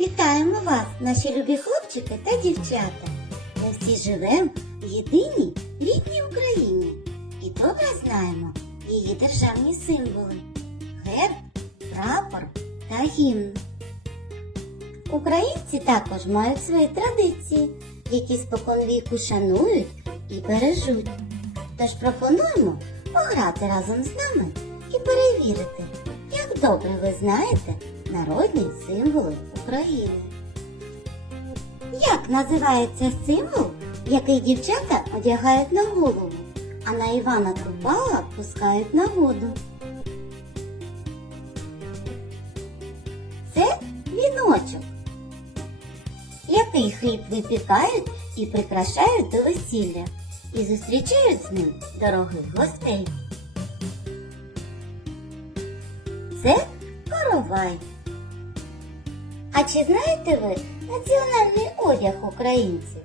Вітаємо вас, наші любі хлопчики та дівчата. Ми всі живемо в єдиній рідній Україні і добре знаємо її державні символи герб, прапор та гімн. Українці також мають свої традиції, які споконвіку шанують і бережуть. Тож пропонуємо пограти разом з нами і перевірити, як добре ви знаєте народні символи України. Як називається символ, який дівчата одягають на голову, а на Івана Купала пускають на воду? Це віночок. Який хліб випікають і прикрашають до весілля і зустрічають з ним дорогих гостей. Це коровай. А чи знаєте ви національний одяг українців?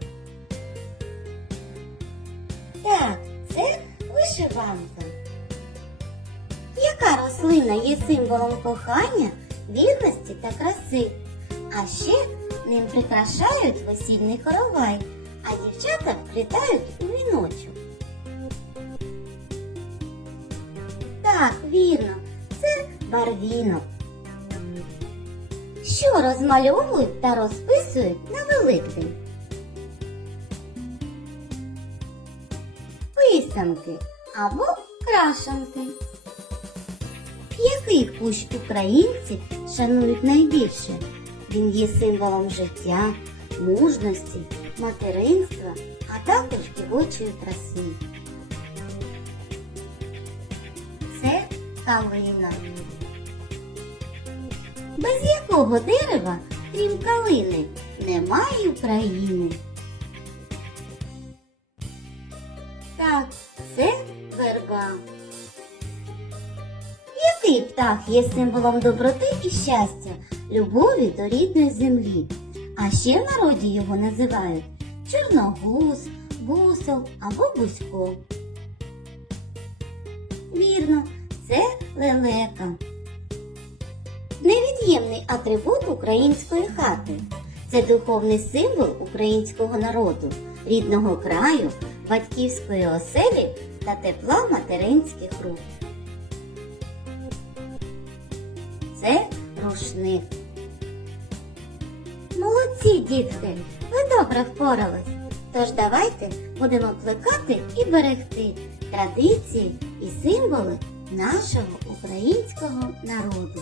Так, це вишиванка. Яка рослина є символом кохання, вірності та краси? А ще ним прикрашають весільний хоровай, а дівчата вплітають у віночок. Так, вірно, це барвінок. Що розмальовують та розписують на Великдень? Писанки або крашанки. Який кущ українці шанують найбільше? Він є символом життя, мужності, материнства, а також дівочої краси. Це калина. Без якого дерева, крім калини, немає України. Так, це верба. Який птах є символом доброти і щастя, любові до рідної землі? А ще в народі його називають чорногуз, бусел або бузько. Вірно, це лелека. Невід'ємний атрибут української хати. Це духовний символ українського народу, рідного краю, батьківської оселі та тепла материнських рук. Це рушник. Молодці, дітки, ви добре впорались. Тож давайте будемо плекати і берегти традиції і символи нашого українського народу.